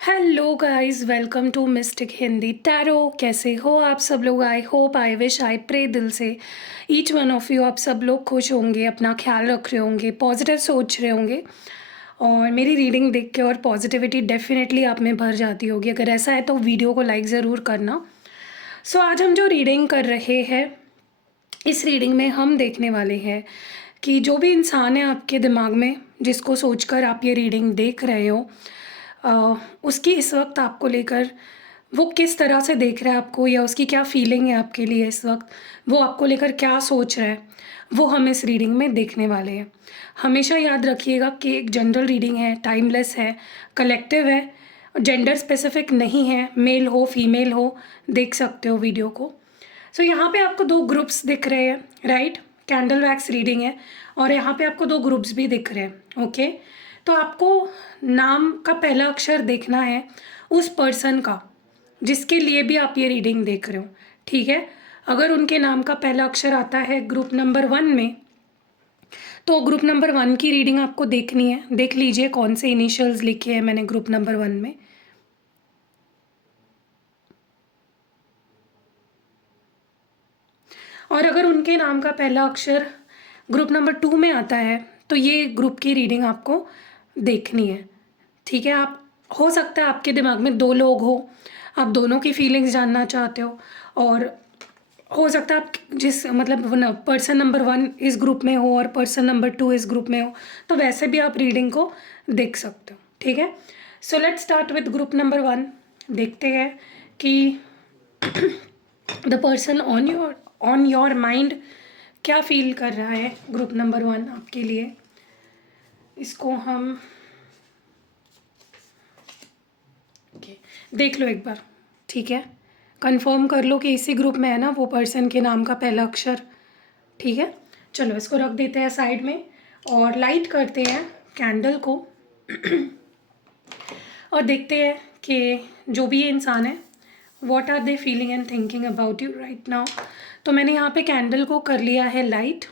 Hello guys, welcome to mystic Hindi tarot. कैसे हो आप सब लोग? I hope, I wish, I pray दिल से ईच वन ऑफ यू, आप सब लोग खुश होंगे, अपना ख्याल रख रहे होंगे, पॉजिटिव सोच रहे होंगे और मेरी रीडिंग देख के और पॉजिटिविटी डेफिनेटली आप में भर जाती होगी। अगर ऐसा है तो वीडियो को लाइक ज़रूर करना। सो आज हम जो रीडिंग कर रहे हैं, इस रीडिंग में हम देखने वाले हैं कि जो भी इंसान है आपके दिमाग में, जिसको सोचकर आप ये रीडिंग देख रहे हो, उसकी इस वक्त आपको लेकर वो किस तरह से देख रहा है आपको, या उसकी क्या फीलिंग है आपके लिए इस वक्त, वो आपको लेकर क्या सोच रहा है, वो हम इस रीडिंग में देखने वाले हैं। हमेशा याद रखिएगा कि एक जनरल रीडिंग है, टाइमलेस है, कलेक्टिव है, जेंडर स्पेसिफिक नहीं है। मेल हो फीमेल हो, देख सकते हो वीडियो को। सो यहाँ पे आपको दो ग्रुप्स दिख रहे हैं, राइट? कैंडल वैक्स रीडिंग है और यहाँ पे आपको दो ग्रुप्स भी दिख रहे हैं, ओके? तो आपको नाम का पहला अक्षर देखना है उस पर्सन का जिसके लिए भी आप ये रीडिंग देख रहे हो, ठीक है? अगर उनके नाम का पहला अक्षर आता है ग्रुप नंबर 1 में, तो ग्रुप नंबर 1 की रीडिंग आपको देखनी है। देख लीजिए कौन से इनिशियल्स लिखे हैं मैंने ग्रुप नंबर 1 में। और अगर उनके नाम का पहला अक्षर ग्रुप नंबर 2 में आता है, तो ये ग्रुप की रीडिंग आपको देखनी है, ठीक है? आप, हो सकता है आपके दिमाग में दो लोग हो, आप दोनों की फीलिंग्स जानना चाहते हो, और हो सकता है आप जिस मतलब पर्सन नंबर 1 इस ग्रुप में हो और पर्सन नंबर 2 इस ग्रुप में हो, तो वैसे भी आप रीडिंग को देख सकते हो, ठीक है? So let's start with group number 1। देखते हैं कि the person on your mind क्या फील कर रहा है ग्रुप नंबर 1 आपके लिए। इसको हम देख लो एक बार, ठीक है? कंफर्म कर लो कि इसी ग्रुप में है ना वो पर्सन के नाम का पहला अक्षर, ठीक है? चलो इसको रख देते हैं साइड में और लाइट करते हैं कैंडल को और देखते हैं कि जो भी ये इंसान है, what are they feeling and thinking about you right now. तो मैंने यहाँ पे कैंडल को कर लिया है लाइट।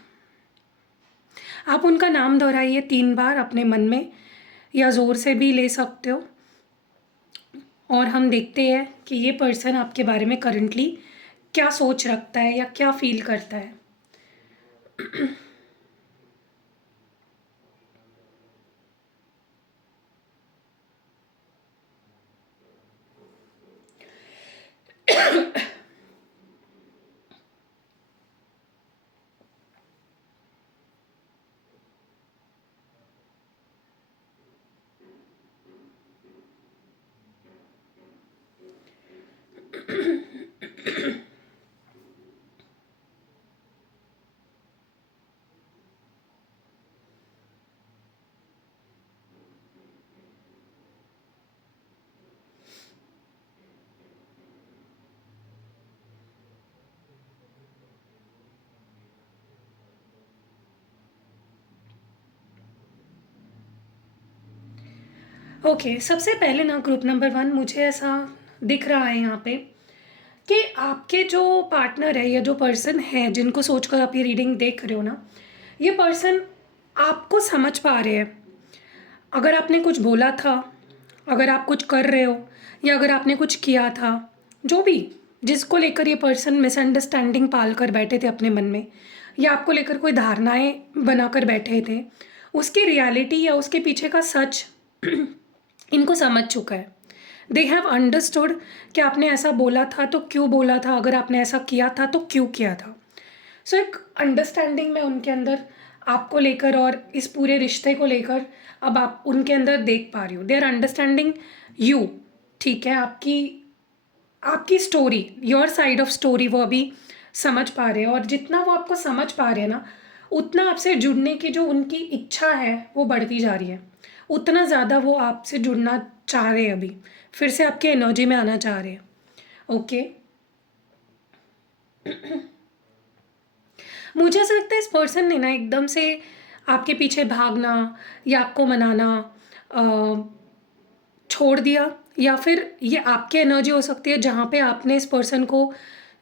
आप उनका नाम दोहराइए 3 बार अपने मन में, या ज़ोर से भी ले सकते हो, और हम देखते हैं कि ये पर्सन आपके बारे में करंटली क्या सोच रखता है या क्या फील करता है। ओके, सबसे पहले ना ग्रुप नंबर 1 मुझे ऐसा दिख रहा है यहाँ पे कि आपके जो पार्टनर है या जो पर्सन है जिनको सोचकर आप ये रीडिंग देख रहे हो ना, ये पर्सन आपको समझ पा रहे हैं। अगर आपने कुछ बोला था, अगर आप कुछ कर रहे हो, या अगर आपने कुछ किया था, जो भी जिसको लेकर ये पर्सन मिसअंडरस्टैंडिंग पाल कर बैठे थे अपने मन में, या आपको लेकर कोई धारणाएं बनाकर बैठे थे, उसकी रियलिटी या उसके पीछे का सच इनको समझ चुका है। दे हैव अंडरस्टूड कि आपने ऐसा बोला था तो क्यों बोला था, अगर आपने ऐसा किया था तो क्यों किया था। सो एक अंडरस्टैंडिंग में उनके अंदर आपको लेकर और इस पूरे रिश्ते को लेकर अब आप उनके अंदर देख पा रही हो। दे आर अंडरस्टैंडिंग यू, ठीक है? आपकी आपकी story, your side of story वो अभी समझ पा रहे हैं, और जितना वो आपको समझ पा रहे हैं ना, उतना आपसे जुड़ने की जो उनकी इच्छा है वो बढ़ती जा रही है। उतना ज़्यादा वो आपसे जुड़ना चाह रहे हैं, अभी फिर से आपके एनर्जी में आना चाह रहे हैं, ओके? मुझे ऐसा लगता है इस पर्सन ने ना एकदम से आपके पीछे भागना या आपको मनाना छोड़ दिया, या फिर ये आपकी एनर्जी हो सकती है जहाँ पे आपने इस पर्सन को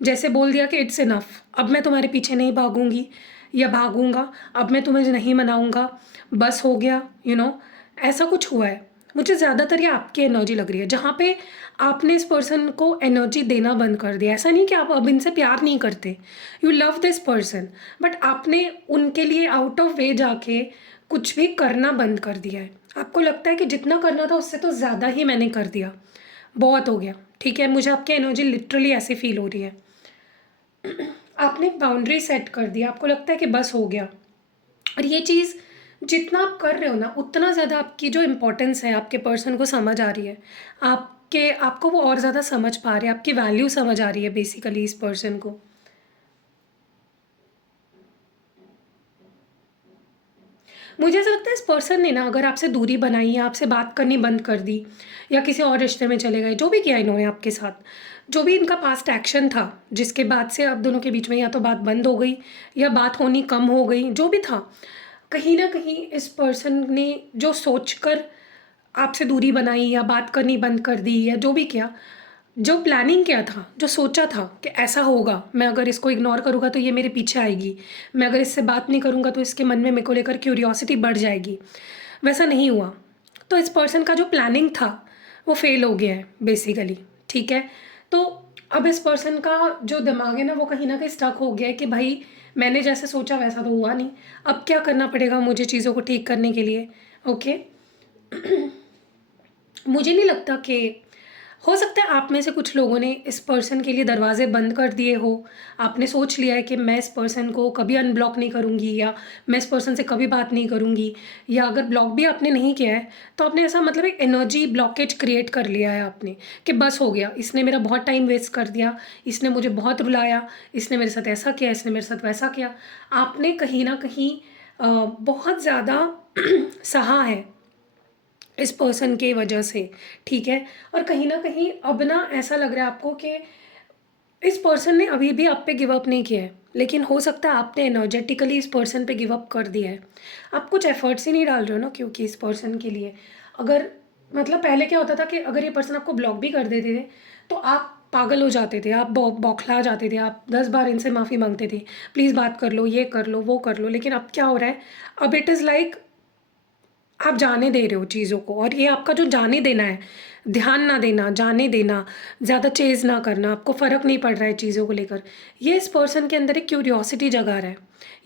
जैसे बोल दिया कि इट्स इनफ, अब मैं तुम्हारे पीछे नहीं भागूंगी या भागूंगा, अब मैं तुम्हें नहीं मनाऊंगा, बस हो गया, ऐसा कुछ हुआ है, मुझे ज़्यादातर ये आपकी एनर्जी लग रही है, जहाँ पे आपने इस पर्सन को एनर्जी देना बंद कर दिया। ऐसा नहीं कि आप अब इनसे प्यार नहीं करते, you love this person, but आपने उनके लिए आउट ऑफ वे जाके कुछ भी करना बंद कर दिया है। आपको लगता है कि जितना करना था उससे तो ज़्यादा ही मैंने कर दिया, बहुत हो गया, ठीक है। मुझे आपकी एनर्जी लिटरली ऐसी फील हो रही है। आपने एक बाउंड्री सेट कर दी, आपको लगता है कि बस हो गया। और ये चीज़ जितना आप कर रहे हो ना, उतना ज़्यादा आपकी जो इम्पोर्टेंस है आपके पर्सन को समझ आ रही है। आपको वो और ज़्यादा समझ पा रहे हैं, आपकी वैल्यू समझ आ रही है बेसिकली इस पर्सन को। मुझे ऐसा लगता है इस पर्सन ने ना अगर आपसे दूरी बनाई या आपसे बात करनी बंद कर दी या किसी और रिश्ते में चले गए, जो भी किया इन्होंने आपके साथ, जो भी इनका पास्ट एक्शन था, जिसके बाद से आप दोनों के बीच में या तो बात बंद हो गई या बात होनी कम हो गई, जो भी था, कहीं ना कहीं इस पर्सन ने जो सोचकर आपसे दूरी बनाई या बात करनी बंद कर दी या जो भी किया, जो प्लानिंग किया था, जो सोचा था कि ऐसा होगा, मैं अगर इसको इग्नोर करूँगा तो ये मेरे पीछे आएगी, मैं अगर इससे बात नहीं करूँगा तो इसके मन में मेरे को लेकर क्यूरियोसिटी बढ़ जाएगी, वैसा नहीं हुआ। तो इस पर्सन का जो प्लानिंग था वो फेल हो गया है बेसिकली, ठीक है। तो अब इस पर्सन का जो दिमाग है ना वो कहीं ना कहीं स्टक हो गया है कि भाई मैंने जैसे सोचा वैसा तो हुआ नहीं, अब क्या करना पड़ेगा मुझे चीज़ों को ठीक करने के लिए। ओके। मुझे नहीं लगता कि, हो सकता है आप में से कुछ लोगों ने इस पर्सन के लिए दरवाज़े बंद कर दिए हो। आपने सोच लिया है कि मैं इस पर्सन को कभी अनब्लॉक नहीं करूँगी या मैं इस पर्सन से कभी बात नहीं करूँगी, या अगर ब्लॉक भी आपने नहीं किया है तो आपने ऐसा मतलब एक एनर्जी ब्लॉकेज क्रिएट कर लिया है आपने कि बस हो गया, इसने मेरा बहुत टाइम वेस्ट कर दिया, इसने मुझे बहुत रुलाया, इसने मेरे साथ ऐसा किया, इसने मेरे साथ वैसा किया। आपने कहीं ना कहीं बहुत ज़्यादा सहा है इस पर्सन के वजह से, ठीक है। और कहीं न कहीं अब ना ऐसा लग रहा है आपको कि इस पर्सन ने अभी भी आप पे गिव अप नहीं किया है, लेकिन हो सकता है आपने एनर्जेटिकली इस पर्सन पे गिव अप कर दिया है। आप कुछ एफर्ट्स ही नहीं डाल रहे हो ना, क्योंकि इस पर्सन के लिए अगर, मतलब पहले क्या होता था कि अगर ये पर्सन आपको ब्लॉक भी कर देते थे, तो आप पागल हो जाते थे, आप बौखला जाते थे, आप 10 बार इनसे माफ़ी माँगते थे, प्लीज़ बात कर लो, ये कर लो, वो कर लो। लेकिन अब क्या हो रहा है, अब इट इज़ लाइक आप जाने दे रहे हो चीज़ों को, और ये आपका जो जाने देना है, ध्यान ना देना, जाने देना, ज़्यादा चेज़ ना करना, आपको फ़र्क नहीं पड़ रहा है चीज़ों को लेकर, ये इस पर्सन के अंदर एक क्यूरियोसिटी जगा रहा है।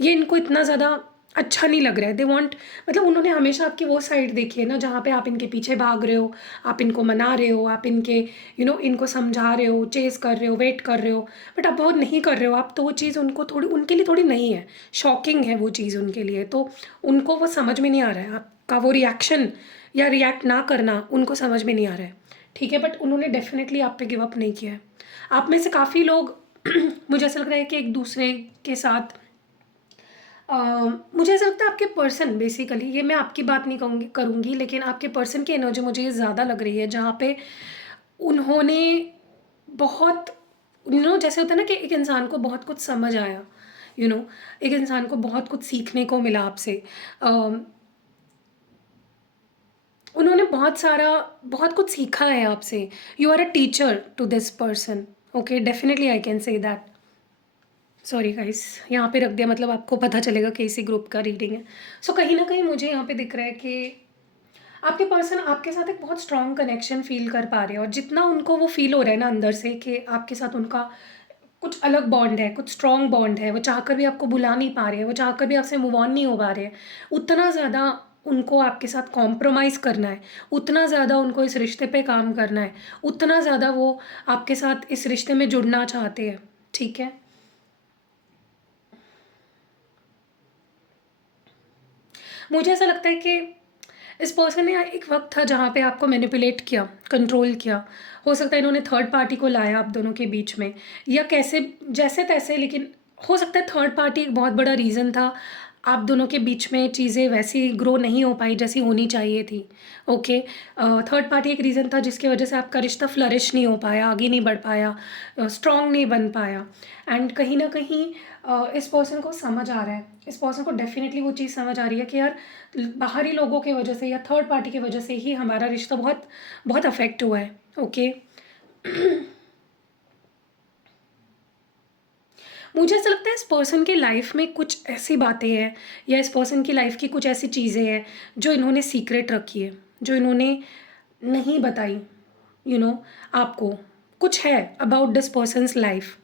ये इनको इतना ज़्यादा अच्छा नहीं लग रहा है, दे वांट, मतलब उन्होंने हमेशा आपकी वो साइड देखी है ना जहाँ पे आप इनके पीछे भाग रहे हो, आप इनको मना रहे हो, आप इनके इनको समझा रहे हो, चेज़ कर रहे हो, वेट कर रहे हो, बट आप वो नहीं कर रहे हो आप, तो वो चीज़ उनको थोड़ी, उनके लिए थोड़ी नहीं है, शॉकिंग है वो चीज़ उनके लिए, तो उनको वो समझ में नहीं आ रहा है आपका वो रिएक्शन या रिएक्ट ना करना उनको समझ में नहीं आ रहा है, ठीक है। बट उन्होंने डेफिनेटली आप पे गिव अप नहीं किया है। आप में से काफ़ी लोग मुझे ऐसा लग रहा है कि एक दूसरे के साथ मुझे ऐसा लगता है आपके पर्सन बेसिकली, ये मैं आपकी बात नहीं कहूँगी करूँगी, लेकिन आपके पर्सन की एनर्जी मुझे ये ज़्यादा लग रही है, जहाँ पे उन्होंने बहुत, जैसे होता है ना कि एक इंसान को बहुत कुछ समझ आया, एक इंसान को बहुत कुछ सीखने को मिला आपसे। उन्होंने बहुत कुछ सीखा है आपसे। You are a teacher to this person. Okay, definitely I can say that. Sorry guys, यहाँ पे रख दिया, मतलब आपको पता चलेगा कि इसी ग्रुप का रीडिंग है। सो कहीं ना कहीं मुझे यहाँ पे दिख रहा है कि आपके पर्सन आपके साथ एक बहुत स्ट्रॉन्ग कनेक्शन फील कर पा रहे हैं, और जितना उनको वो फील हो रहा है ना अंदर से कि आपके साथ उनका कुछ अलग बॉन्ड है, कुछ स्ट्रॉन्ग बॉन्ड है, वो चाहकर भी आपको भुला नहीं पा रहे हैं, वो चाहकर भी आपसे मूव ऑन नहीं हो पा रहे हैं, उतना ज़्यादा उनको आपके साथ कॉम्प्रोमाइज़ करना है, उतना ज़्यादा उनको इस रिश्ते पे काम करना है, उतना ज़्यादा वो आपके साथ इस रिश्ते में जुड़ना चाहते हैं, ठीक है। मुझे ऐसा लगता है कि इस पर्सन ने एक वक्त था जहाँ पे आपको मैनिपुलेट किया, कंट्रोल किया। हो सकता है इन्होंने थर्ड पार्टी को लाया आप दोनों के बीच में, या कैसे, जैसे तैसे, लेकिन हो सकता है थर्ड पार्टी एक बहुत बड़ा रीज़न था, आप दोनों के बीच में चीज़ें वैसी ग्रो नहीं हो पाई जैसी होनी चाहिए थी। ओके, थर्ड पार्टी एक रीज़न था जिसकी वजह से आपका रिश्ता फ्लरिश नहीं हो पाया, आगे नहीं बढ़ पाया, स्ट्रॉन्ग नहीं बन पाया। एंड कहीं ना कहीं इस पर्सन को समझ आ रहा है, इस पर्सन को डेफिनेटली वो चीज़ समझ आ रही है कि यार बाहरी लोगों की वजह से या थर्ड पार्टी की वजह से ही हमारा रिश्ता बहुत बहुत अफेक्ट हुआ है। ओके। मुझे ऐसा लगता है इस पर्सन के लाइफ में कुछ ऐसी बातें हैं, या इस पर्सन की लाइफ की कुछ ऐसी चीज़ें हैं जो इन्होंने सीक्रेट रखी है, जो इन्होंने नहीं बताई, आपको कुछ है अबाउट दिस पर्सन्स लाइफ।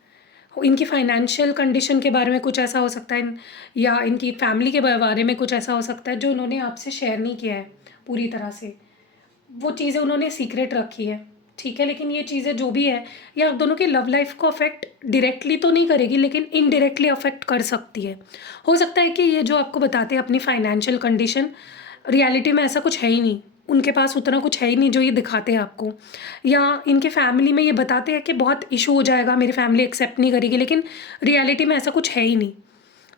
इनकी फाइनेंशियल कंडीशन के बारे में कुछ ऐसा हो सकता है, या इनकी फैमिली के बारे में कुछ ऐसा हो सकता है जो इन्होंने आपसे शेयर नहीं किया है पूरी तरह से। वो चीज़ें उन्होंने सीक्रेट रखी है, ठीक है। लेकिन ये चीज़ें जो भी है, ये आप दोनों की लव लाइफ को अफेक्ट डायरेक्टली तो नहीं करेगी, लेकिन इनडायरेक्टली अफेक्ट कर सकती है। हो सकता है कि ये जो आपको बताते हैं अपनी फाइनेंशियल कंडीशन, रियलिटी में ऐसा कुछ है ही नहीं, उनके पास उतना कुछ है ही नहीं जो ये दिखाते हैं आपको। या इनके फैमिली में ये बताते हैं कि बहुत इशू हो जाएगा, मेरी फैमिली एक्सेप्ट नहीं करेगी, लेकिन रियलिटी में ऐसा कुछ है ही नहीं।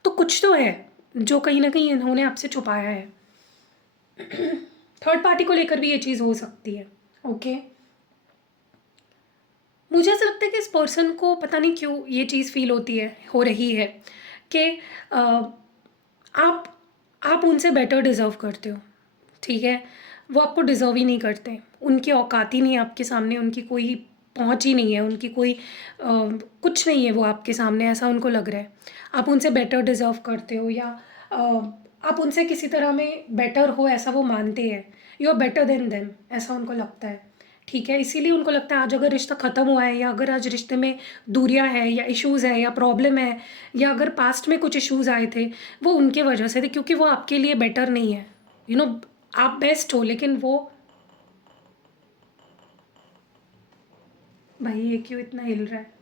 तो कुछ तो है जो कहीं ना कहीं इन्होंने आपसे छुपाया है। थर्ड पार्टी को लेकर भी ये चीज़ हो सकती है। ओके, मुझे ऐसा लगता है कि इस पर्सन को पता नहीं क्यों ये चीज़ फील होती है, हो रही है कि अ, आप आप उनसे बेटर डिज़र्व करते हो, ठीक है। वो आपको डिज़र्व ही नहीं करते, उनकी औकात ही नहीं है आपके सामने, उनकी कोई पहुंच ही नहीं है, उनकी कोई कुछ नहीं है वो आपके सामने, ऐसा उनको लग रहा है। आप उनसे बेटर डिज़र्व करते हो, या अ, आप उनसे किसी तरह में बेटर हो ऐसा वो मानते हैं। You are better than them, ऐसा उनको लगता है, ठीक है। इसीलिए उनको लगता है आज अगर रिश्ता ख़त्म हुआ है, या अगर आज रिश्ते में दूरियां है, या इश्यूज़ है, या प्रॉब्लम है, या अगर पास्ट में कुछ इश्यूज़ आए थे, वो उनके वजह से थे, क्योंकि वो आपके लिए बेटर नहीं है। यू नो आप बेस्ट हो, लेकिन वो, भाई ये क्यों इतना हिल रहा है?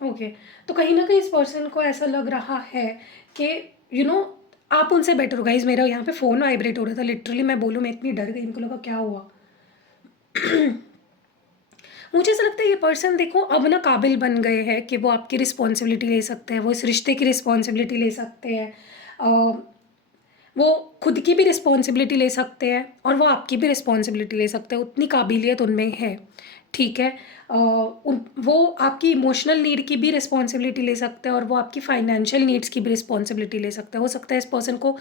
ओके, तो कहीं ना कहीं इस पर्सन को ऐसा लग रहा है कि यू नो आप उनसे बेटर हो। गाइज मेरा यहाँ पे फ़ोन वाइब्रेट हो रहा था, लिटरली मैं बोलूँ मैं इतनी डर गई, इनको लगा क्या हुआ। मुझे ऐसा लगता है ये पर्सन देखो अब ना काबिल बन गए हैं कि वो आपकी रिस्पॉन्सिबिलिटी ले सकते हैं, वो इस रिश्ते की रिस्पॉन्सिबिलिटी ले सकते हैं, वो खुद की भी रिस्पॉन्सिबिलिटी ले सकते हैं, और वो आपकी भी रिस्पॉन्सिबिलिटी ले सकते हैं, उतनी काबिलियत उनमें है, ठीक है। वो आपकी इमोशनल नीड की भी रिस्पॉन्सिबिलिटी ले सकते हैं, और वो आपकी फाइनेंशियल नीड्स की भी रिस्पॉन्सिबिलिटी ले सकते हैं। हो सकता है इस पर्सन को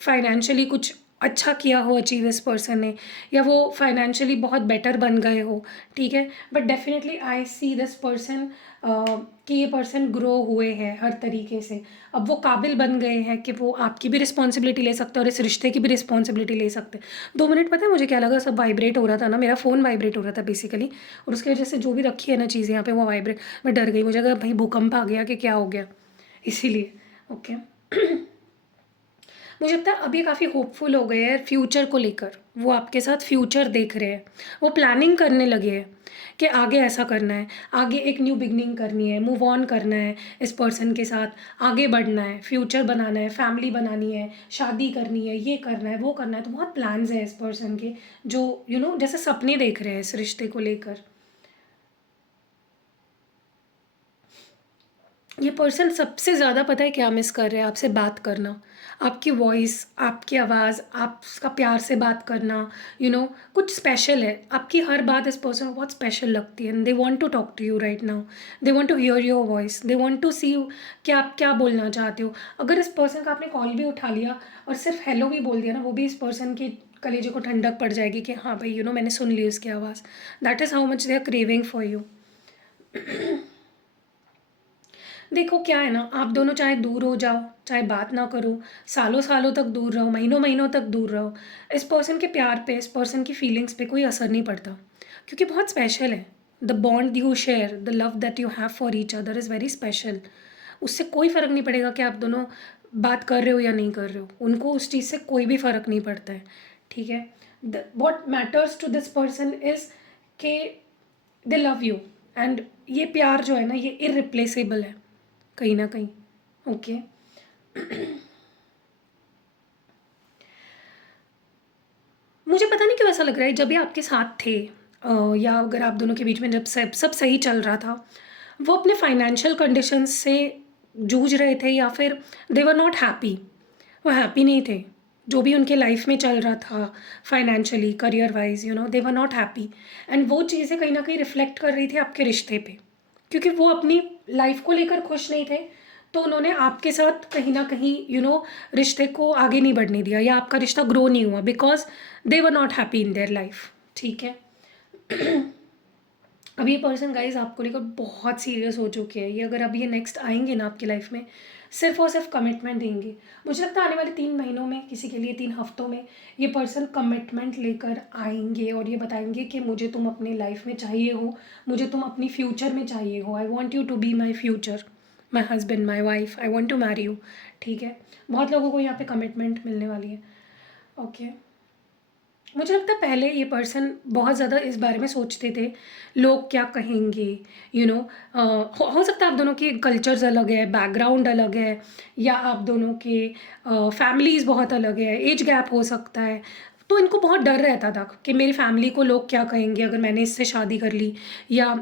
फाइनेंशियली कुछ अच्छा किया हो अचीव इस पर्सन ने, या वो फाइनेंशियली बहुत बेटर बन गए हो, ठीक है। But definitely I see this person कि ये पर्सन ग्रो हुए हैं हर तरीके से। अब वो काबिल बन गए हैं कि वो आपकी भी रिस्पॉन्सिबिलिटी ले सकते हैं और इस रिश्ते की भी रिस्पॉन्सिबिलिटी ले सकते हैं। 2 मिनट पता है मुझे क्या लगा, सब वाइब्रेट हो रहा था ना, मेरा फ़ोन वाइब्रेट हो रहा था बेसिकली, और उसकी वजह से जो भी रखी है ना चीज़ें यहाँ पे वो वाइब्रेट, मैं डर गई, मुझे लगा भाई भूकंप आ गया कि क्या हो गया, इसीलिए। ओके, मुझे लगता है अब ये काफ़ी होपफुल हो गए हैं फ्यूचर को लेकर, वो आपके साथ फ्यूचर देख रहे हैं, वो प्लानिंग करने लगे हैं कि आगे ऐसा करना है, आगे एक न्यू बिगनिंग करनी है, मूव ऑन करना है इस पर्सन के साथ, आगे बढ़ना है, फ्यूचर बनाना है, फैमिली बनानी है, शादी करनी है, ये करना है, वो करना है। तो बहुत प्लान्स है इस पर्सन के, जो जैसे सपने देख रहे हैं इस रिश्ते को लेकर। ये पर्सन सबसे ज़्यादा पता है क्या मिस कर रहे हैं, आपसे बात करना, आपकी वॉइस, आपकी आवाज़, आपका प्यार से बात करना, कुछ स्पेशल है। आपकी हर बात इस पर्सन को बहुत स्पेशल लगती है, and they want to talk to you right now, they want to hear your voice, they want to see कि आप क्या बोलना चाहते हो। अगर इस पर्सन का आपने कॉल भी उठा लिया और सिर्फ हेलो भी बोल दिया ना, वो भी इस पर्सन के कलेजे को ठंडक पड़ जाएगी कि हाँ भाई मैंने सुन ली उसकी आवाज़। That is how much they are craving for you. देखो क्या है ना, आप दोनों चाहे दूर हो जाओ, चाहे बात ना करो, सालों सालों तक दूर रहो, महीनों महीनों तक दूर रहो, इस पर्सन के प्यार पे, इस पर्सन की फीलिंग्स पे कोई असर नहीं पड़ता, क्योंकि बहुत स्पेशल है। The bond you share, the love that you have for each other is very special. उससे कोई फ़र्क नहीं पड़ेगा कि आप दोनों बात कर रहे हो या नहीं कर रहे हो, उनको उस चीज़ से कोई भी फ़र्क नहीं पड़ता है, ठीक है। What matters to this person is के दे लव यू, एंड ये प्यार जो है ना, ये इररिप्लेसेबल है कहीं ना कहीं। ओके, मुझे पता नहीं क्यों ऐसा लग रहा है जब ये आपके साथ थे, या अगर आप दोनों के बीच में जब सब सब सही चल रहा था, वो अपने फाइनेंशियल कंडीशंस से जूझ रहे थे, या फिर दे वर नॉट हैप्पी, वो हैप्पी नहीं थे। जो भी उनके लाइफ में चल रहा था financially, career wise, they were not happy, and वो चीज़ें कहीं ना कहीं रिफ्लेक्ट कर रही थी आपके रिश्ते पे, क्योंकि वो अपनी लाइफ को लेकर खुश नहीं थे। तो उन्होंने आपके साथ कहीं ना कहीं रिश्ते को आगे नहीं बढ़ने दिया, या आपका रिश्ता ग्रो नहीं हुआ, because they were not happy in their life, ठीक है। अब ये पर्सन गाइज आपको लेकर बहुत सीरियस हो चुके हैं, ये अगर अब ये नेक्स्ट आएंगे ना आपकी लाइफ में, सिर्फ और सिर्फ कमिटमेंट देंगे। मुझे लगता है आने वाले 3 महीनों में, किसी के लिए 3 हफ्तों में, ये पर्सन कमिटमेंट लेकर आएंगे और ये बताएंगे कि मुझे तुम अपनी लाइफ में चाहिए हो, मुझे तुम अपनी फ्यूचर में चाहिए हो। I want you to be my future, my husband, my wife, I want to marry you. ठीक है, बहुत लोगों को यहाँ पे कमिटमेंट मिलने वाली है। ओके, मुझे लगता है पहले ये पर्सन बहुत ज़्यादा इस बारे में सोचते थे, लोग क्या कहेंगे, हो सकता है आप दोनों के कल्चर्स अलग है, बैकग्राउंड अलग है, या आप दोनों के फैमिलीज़ बहुत अलग है, एज गैप हो सकता है। तो इनको बहुत डर रहता था कि मेरी फैमिली को लोग क्या कहेंगे अगर मैंने इससे शादी कर ली, या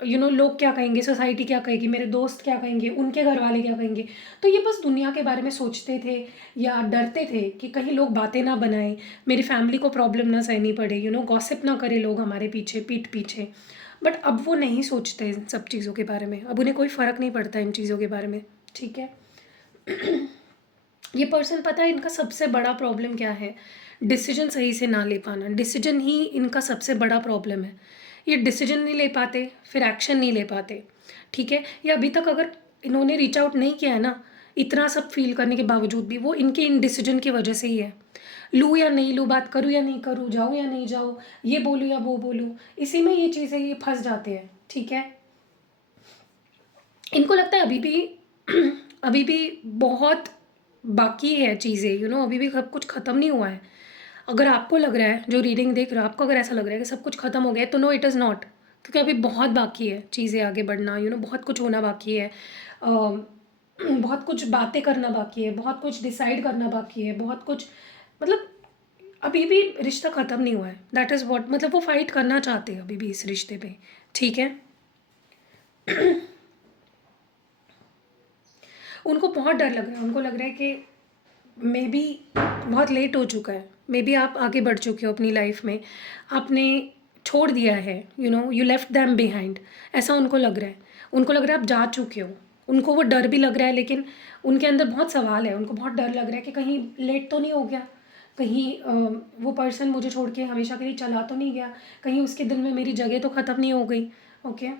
लोग क्या कहेंगे, सोसाइटी क्या कहेगी, मेरे दोस्त क्या कहेंगे, उनके घर वाले क्या कहेंगे। तो ये बस दुनिया के बारे में सोचते थे या डरते थे कि कहीं लोग बातें ना बनाएं, मेरी फैमिली को प्रॉब्लम ना सहनी पड़े, गॉसिप ना करे लोग हमारे पीछे, पीठ पीछे। बट अब वो नहीं सोचते इन सब चीज़ों के बारे में, अब उन्हें कोई फ़र्क नहीं पड़ता इन चीज़ों के बारे में। ठीक है। ये पर्सन, पता है इनका सबसे बड़ा प्रॉब्लम क्या है? डिसीजन सही से ना ले पाना। डिसीजन ही इनका सबसे बड़ा प्रॉब्लम है। ये डिसीजन नहीं ले पाते, फिर एक्शन नहीं ले पाते। ठीक है, ये अभी तक अगर इन्होंने रीच आउट नहीं किया है ना, इतना सब फील करने के बावजूद भी, वो इनके इन डिसीजन की वजह से ही है। लूँ या नहीं लूँ, बात करूँ या नहीं करूँ, जाऊँ या नहीं जाऊँ, ये बोलूँ या वो बोलूँ, इसी में ये चीज़ें ये फंस जाते हैं। ठीक है, इनको लगता है अभी भी अभी भी बहुत बाकी है चीज़ें, अभी भी सब कुछ ख़त्म नहीं हुआ है। अगर आपको लग रहा है, जो रीडिंग देख रहे हो, आपको अगर ऐसा लग रहा है कि सब कुछ ख़त्म हो गया है, तो नो, इट इज़ नॉट। क्योंकि अभी बहुत बाकी है चीज़ें आगे बढ़ना, बहुत कुछ होना बाकी है। बहुत कुछ बातें करना बाकी है, बहुत कुछ डिसाइड करना बाकी है, बहुत कुछ, मतलब अभी भी रिश्ता ख़त्म नहीं हुआ है। दैट इज़ वॉट, मतलब वो फाइट करना चाहते हैं अभी भी इस रिश्ते पे। ठीक है, उनको बहुत डर लग रहा है, उनको लग रहा है कि मे बी बहुत लेट हो चुका है, मे बी आप आगे बढ़ चुके हो अपनी लाइफ में, आपने छोड़ दिया है, यू लेफ्ट दैम बिहाइंड, ऐसा उनको लग रहा है। उनको लग रहा है आप जा चुके हो, उनको वो डर भी लग रहा है, लेकिन उनके अंदर बहुत सवाल है, उनको बहुत डर लग रहा है कि कहीं लेट तो नहीं हो गया, कहीं वो पर्सन मुझे छोड़ के हमेशा के लिए चला तो नहीं गया, कहीं उसके दिल में मेरी जगह तो ख़त्म नहीं हो गई। ओके,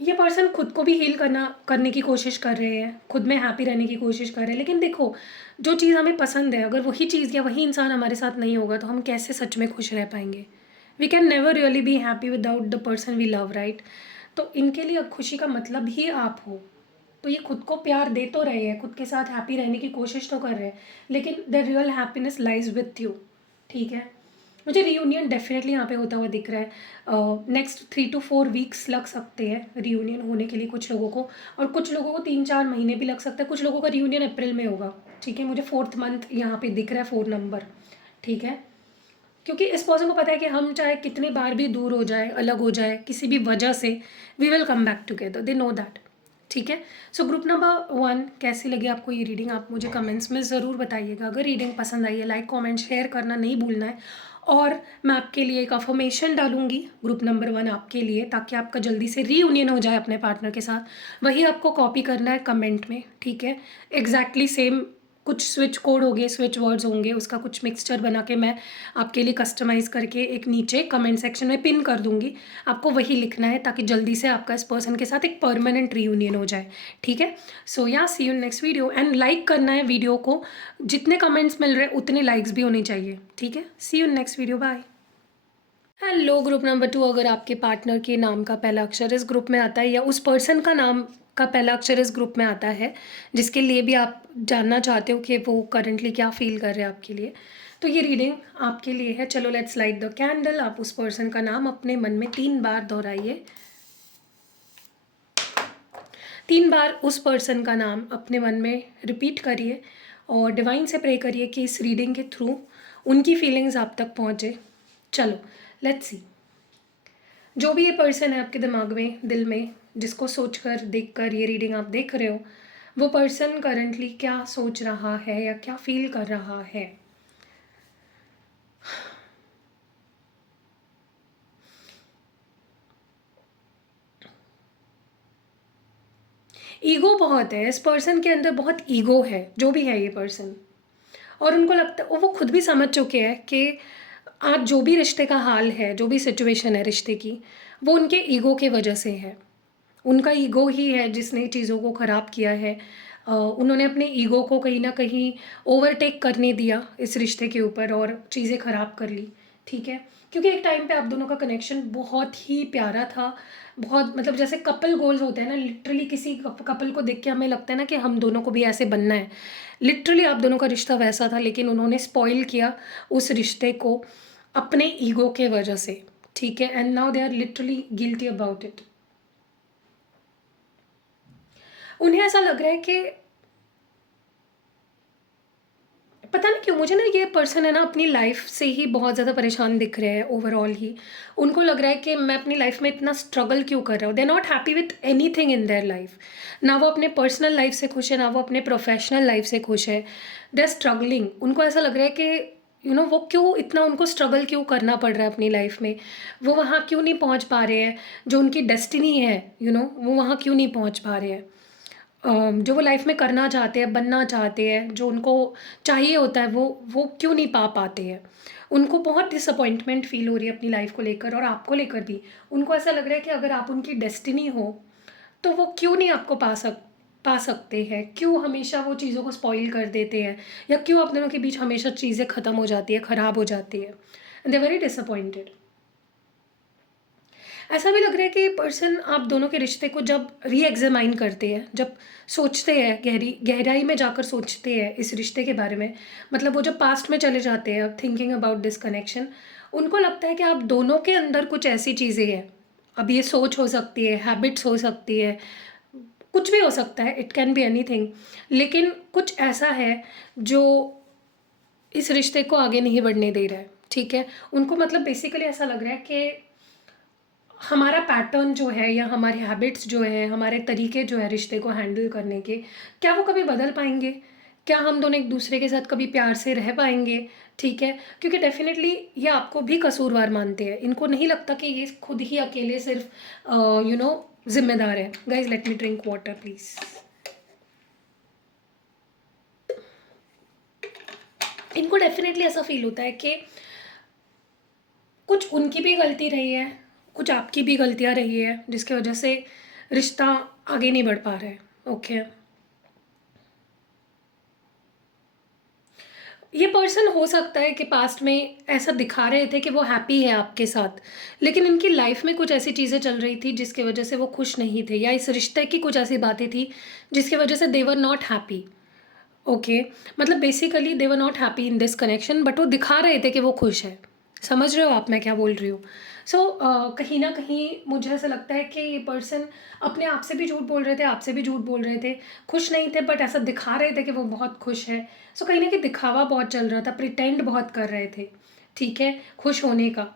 ये पर्सन खुद को भी हील करने की कोशिश कर रहे हैं, खुद में हैप्पी रहने की कोशिश कर रहे हैं। लेकिन देखो, जो चीज़ हमें पसंद है, अगर वही चीज़ या वही इंसान हमारे साथ नहीं होगा तो हम कैसे सच में खुश रह पाएंगे? We can never really be happy without the person we love, right? तो इनके लिए खुशी का मतलब ही आप हो। तो ये खुद को प्यार दे तो रहे हैं, खुद के साथ हैप्पी रहने की कोशिश तो कर रहे हैं, लेकिन the real happiness lies with you. ठीक है, मुझे रीयूनियन डेफिनेटली यहाँ पे होता हुआ दिख रहा है। नेक्स्ट 3 to 4 वीक्स लग सकते हैं रीयूनियन होने के लिए कुछ लोगों को, और कुछ लोगों को 3-4 महीने भी लग सकता है। कुछ लोगों का रीयूनियन अप्रैल में होगा। ठीक है, मुझे 4th मंथ यहाँ पे दिख रहा है, 4 नंबर। ठीक है, क्योंकि इस पर्सन को पता है कि हम चाहे कितनी बार भी दूर हो जाए, अलग हो जाए किसी भी वजह से, we will come back together, they know that. ठीक है, सो ग्रुप नंबर 1, कैसी लगी आपको ये रीडिंग, आप मुझे कमेंट्स में ज़रूर बताइएगा। अगर रीडिंग पसंद आई है, लाइक कमेंट शेयर करना नहीं भूलना है। और मैं आपके लिए एक अफर्मेशन डालूंगी ग्रुप नंबर 1 आपके लिए, ताकि आपका जल्दी से रीयूनियन हो जाए अपने पार्टनर के साथ। वही आपको कॉपी करना है कमेंट में। ठीक है, एग्जैक्टली सेम, कुछ स्विच कोड हो गए, स्विच वर्ड्स होंगे, उसका कुछ मिक्सचर बना के मैं आपके लिए कस्टमाइज़ करके एक नीचे कमेंट सेक्शन में पिन कर दूंगी। आपको वही लिखना है ताकि जल्दी से आपका इस पर्सन के साथ एक परमानेंट रीयूनियन हो जाए। ठीक है, so yeah see you next video, and like करना है वीडियो को, जितने कमेंट्स मिल रहे हैं उतने लाइक्स भी होने चाहिए। ठीक है, see you next video, bye. Hello group number 2, अगर आपके पार्टनर के नाम का पहला अक्षर इस ग्रुप में आता है, या उस पर्सन का नाम का पहला अक्षर इस ग्रुप में आता है, जिसके लिए भी आप जानना चाहते हो कि वो करंटली क्या फील कर रहे हैं आपके लिए, तो ये रीडिंग आपके लिए है। चलो लेट्स लाइट द कैंडल। आप उस पर्सन का नाम अपने मन में 3 बार दोहराइए। 3 बार उस पर्सन का नाम अपने मन में रिपीट करिए, और डिवाइन से प्रे करिए कि इस रीडिंग के थ्रू उनकी फीलिंग्स आप तक पहुँचे। चलो लेट्स सी, जो भी ये पर्सन है आपके दिमाग में, दिल में, जिसको सोचकर देखकर ये रीडिंग आप देख रहे हो, वो पर्सन करंटली क्या सोच रहा है या क्या फील कर रहा है? ईगो बहुत है इस पर्सन के अंदर, बहुत ईगो है जो भी है ये पर्सन। और उनको लगता है, वो खुद भी समझ चुके हैं कि आज जो भी रिश्ते का हाल है, जो भी सिचुएशन है रिश्ते की, वो उनके ईगो की वजह से है। उनका ईगो ही है जिसने चीज़ों को ख़राब किया है। उन्होंने अपने ईगो को कहीं न कहीं ओवरटेक करने दिया इस रिश्ते के ऊपर और चीज़ें ख़राब कर ली, ठीक है? क्योंकि एक टाइम पे आप दोनों का कनेक्शन बहुत ही प्यारा था, बहुत मतलब जैसे कपल गोल्स होते हैं ना, लिटरली किसी कपल को देख के हमें लगता है ना कि हम दोनों को भी ऐसे बनना है। लिटरली आप दोनों का रिश्ता वैसा था, लेकिन उन्होंने स्पॉइल किया उस रिश्ते को अपने ईगो के वजह से, ठीक है? And now they are literally guilty about it. उन्हें ऐसा लग रहा है कि पता नहीं क्यों मुझे ना ये पर्सन है ना अपनी लाइफ से ही बहुत ज़्यादा परेशान दिख रहे हैं ओवरऑल ही। उनको लग रहा है कि मैं अपनी लाइफ में इतना स्ट्रगल क्यों कर रहा हूँ। They are not happy with anything in their life. ना वो अपने पर्सनल लाइफ से खुश है, ना वो अपने प्रोफेशनल लाइफ से खुश है। They are struggling. उनको ऐसा लग रहा है कि वो क्यों इतना उनको स्ट्रगल क्यों करना पड़ रहा है अपनी लाइफ में। वो वहाँ क्यों नहीं पहुँच पा रहे हैं, जो उनकी डेस्टिनी है वो वहाँ क्यों नहीं पहुँच पा रहे हैं। जो वो लाइफ में करना चाहते हैं, बनना चाहते हैं, जो उनको चाहिए होता है वो क्यों नहीं पा पाते हैं। उनको बहुत डिसअपॉइंटमेंट फ़ील हो रही है अपनी लाइफ को लेकर और आपको लेकर भी। उनको ऐसा लग रहा है कि अगर आप उनकी डेस्टिनी हो, तो वो क्यों नहीं आपको पा सकते हैं? क्यों हमेशा वो चीज़ों को स्पॉइल कर देते हैं? या क्यों आप दोनों के बीच हमेशा चीज़ें ख़त्म हो जाती है, ख़राब हो जाती है? They are very disappointed. ऐसा भी लग रहा है कि पर्सन आप दोनों के रिश्ते को जब री-एग्ज़ामाइन करते हैं, जब सोचते हैं, गहराई में जाकर सोचते हैं इस रिश्ते के बारे में, मतलब वो जब पास्ट में चले जाते हैं थिंकिंग अबाउट दिस कनेक्शन, उनको लगता है कि आप दोनों के अंदर कुछ ऐसी चीज़ें हैं। अब ये सोच हो सकती है, हैबिट्स हो सकती है, कुछ भी हो सकता है, इट कैन बी एनीथिंग। लेकिन कुछ ऐसा है जो इस रिश्ते को आगे नहीं बढ़ने दे रहा है, ठीक है? उनको मतलब बेसिकली ऐसा लग रहा है कि हमारा पैटर्न जो है या हमारे हैबिट्स जो हैं, हमारे तरीके जो है रिश्ते को हैंडल करने के, क्या वो कभी बदल पाएँगे? क्या हम दोनों एक-दूसरे के साथ कभी प्यार से रह पाएँगे? ठीक है? क्योंकि डेफ़िनेटली ये आपको भी कसूरवार मानते हैं। इनको नहीं लगता कि ये खुद ही अकेले सिर्फ़ ज़िम्मेदार है। Guys let me drink water please. इनको डेफ़िनेटली ऐसा फ़ील होता है कि कुछ उनकी भी गलती रही है, कुछ आपकी भी गलतियाँ रही है, जिसकी वजह से रिश्ता आगे नहीं बढ़ पा रहा है, ओके। ये पर्सन हो सकता है कि पास्ट में ऐसा दिखा रहे थे कि वो हैप्पी है आपके साथ, लेकिन इनकी लाइफ में कुछ ऐसी चीज़ें चल रही थी जिसकी वजह से वो खुश नहीं थे या इस रिश्ते की कुछ ऐसी बातें थी जिसकी वजह से दे वर नॉट हैप्पी, ओके। मतलब basically they were not happy in this connection but वो दिखा रहे थे कि वो खुश है। समझ रहे हो आप मैं क्या बोल रही हूँ? सो कहीं न कहीं मुझे ऐसा लगता है कि ये पर्सन अपने आप से भी झूठ बोल रहे थे, आपसे भी झूठ बोल रहे थे। खुश नहीं थे बट ऐसा दिखा रहे थे कि वो बहुत खुश है। सो कहीं न कहीं दिखावा बहुत चल रहा था, प्रिटेंड बहुत कर रहे थे, ठीक है? खुश होने का।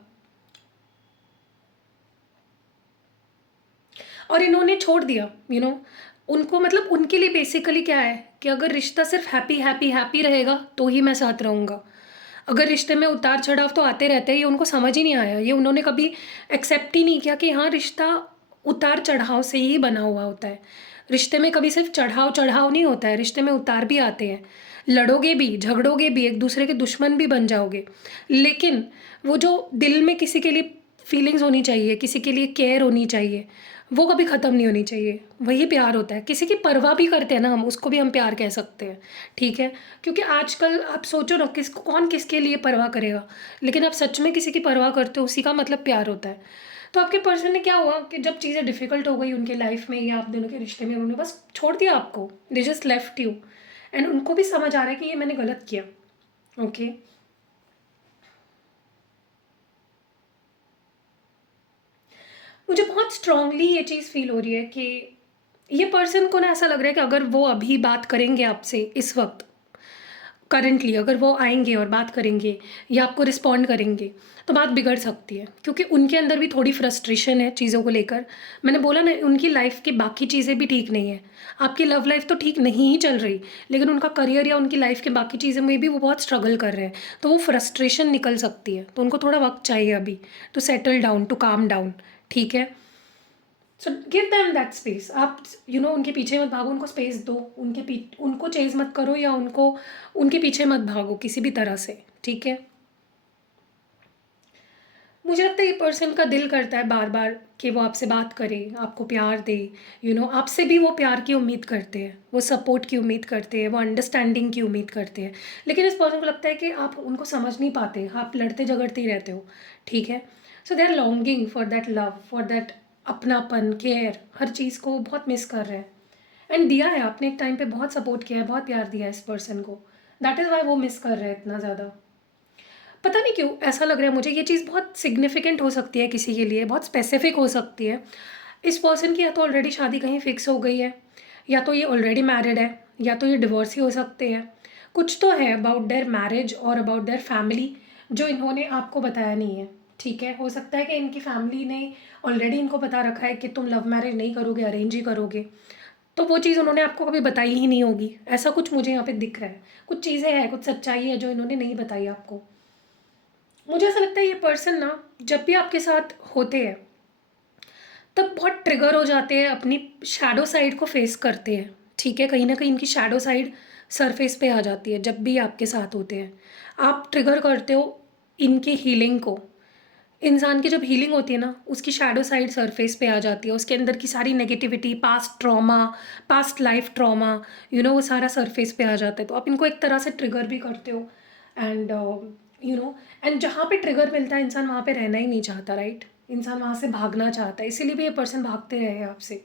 और इन्होंने छोड़ दिया, उनको मतलब उनके लिए बेसिकली क्या है कि अगर रिश्ता सिर्फ़ हैप्पी, हैप्पी, हैप्पी रहेगा तो ही मैं साथ रहूँगा। अगर रिश्ते में उतार-चढ़ाव तो आते रहते हैं, ये उनको समझ ही नहीं आया। ये उन्होंने कभी एक्सेप्ट ही नहीं किया कि हाँ, रिश्ता उतार-चढ़ाव से ही बना हुआ होता है। रिश्ते में कभी सिर्फ़ चढ़ाव-चढ़ाव नहीं होता है, रिश्ते में उतार भी आते हैं। लड़ोगे भी, झगड़ोगे भी, एक-दूसरे के दुश्मन भी बन जाओगे। लेकिन वो जो दिल में किसी के लिए फीलिंग्स होनी चाहिए, किसी के लिए केयर होनी चाहिए, वो कभी ख़त्म नहीं होनी चाहिए। वही प्यार होता है। किसी की परवाह भी करते हैं ना हम, उसको भी हम प्यार कह सकते हैं, ठीक है? क्योंकि आजकल आप सोचो ना कौन किसके लिए परवाह करेगा? लेकिन आप सच में किसी की परवाह करते हो, उसी का मतलब प्यार होता है। तो आपके पर्सन ने क्या हुआ कि जब चीज़ें डिफ़िकल्ट हो गई उनके लाइफ़ में या आप दोनों के रिश्ते में, उन्होंने बस छोड़ दिया आपको। They just left you and उनको भी समझ आ रहा है कि ये मैंने गलत किया, ओके? मुझे बहुत स्ट्रांगली ये चीज़ फ़ील हो रही है कि ये पर्सन को ना ऐसा लग रहा है कि अगर वो अभी बात करेंगे आपसे इस वक़्त, करंटली अगर वो आएँगे और बात करेंगे या आपको रिस्पॉन्ड करेंगे, तो बात बिगड़ सकती है। क्योंकि उनके अंदर भी थोड़ी फ्रस्ट्रेशन है चीज़ों को लेकर। मैंने बोला ना उनकी लाइफ़ की बाकी चीज़ें भी ठीक नहीं हैं। आपकी लव लाइफ़ तो ठीक नहीं ही चल रही, लेकिन उनका करियर या उनकी लाइफ़ की बाकी चीज़ों में भी वो बहुत स्ट्रगल कर रहे हैं। तो वो फ्रस्ट्रेशन निकल सकती है। तो उनको थोड़ा वक़्त चाहिए अभी to settle down, to calm down, ठीक है? So give them that space. आप उनके पीछे मत भागो, उनको स्पेस दो। उनको चेज़ मत करो या उनके पीछे मत भागो किसी भी तरह से, ठीक है? मुझे लगता है ये पर्सन का दिल करता है बार बार कि वो आपसे बात करे, आपको प्यार दे, आपसे भी वो प्यार की उम्मीद करते हैं, वो सपोर्ट की उम्मीद करते हैं, वो अंडरस्टैंडिंग की उम्मीद करते हैं। लेकिन इस पर्सन को लगता है कि आप उनको समझ नहीं पाते, आप लड़ते झगड़ते ही रहते हो। ठीक है। So they are longing for that love, for that अपनापन, केयर, हर चीज़ को बहुत मिस कर रहे हैं। एंड दिया है आपने, एक टाइम पे बहुत सपोर्ट किया है, बहुत प्यार दिया है इस पर्सन को। दैट इज़ वाई वो मिस कर रहे हैं इतना ज़्यादा। पता नहीं क्यों ऐसा लग रहा है मुझे, ये चीज़ बहुत सिग्निफिकेंट हो सकती है किसी के लिए, बहुत स्पेसिफिक हो सकती है। इस पर्सन की या तो ऑलरेडी शादी कहीं फिक्स हो गई है, या तो ये ऑलरेडी मैरिड है, या तो ये डिवोर्स ही हो सकते हैं। कुछ तो है अबाउट देयर मैरिज और अबाउट देयर फैमिली जो इन्होंने आपको बताया नहीं है। ठीक है, हो सकता है कि इनकी फैमिली ने ऑलरेडी इनको बता रखा है कि तुम लव मैरिज नहीं करोगे, अरेंज ही करोगे। तो वो चीज़ उन्होंने आपको कभी बताई ही नहीं होगी, ऐसा कुछ मुझे यहाँ पे दिख रहा है। कुछ चीज़ें हैं, कुछ सच्चाई है जो इन्होंने नहीं बताई आपको। मुझे ऐसा लगता है ये पर्सन ना, जब भी आपके साथ होते हैं तब बहुत ट्रिगर हो जाते हैं, अपनी शैडो साइड को फेस करते हैं। ठीक है, कहीं ना कहीं इनकी शैडो साइड सरफेस पे आ जाती है जब भी आपके साथ होते हैं। आप ट्रिगर करते हो इनकी हीलिंग को। इंसान की जब हीलिंग होती है ना, उसकी शैडो साइड सरफेस पे आ जाती है, उसके अंदर की सारी negativity, past trauma, past life trauma, वो सारा सरफेस पे आ जाता है। तो आप इनको एक तरह से ट्रिगर भी करते हो। एंड एंड जहाँ पे ट्रिगर मिलता है इंसान वहाँ पे रहना ही नहीं चाहता, राइट? इंसान वहाँ से भागना चाहता है, इसीलिए भी ये पर्सन भागते रहे हैं आपसे।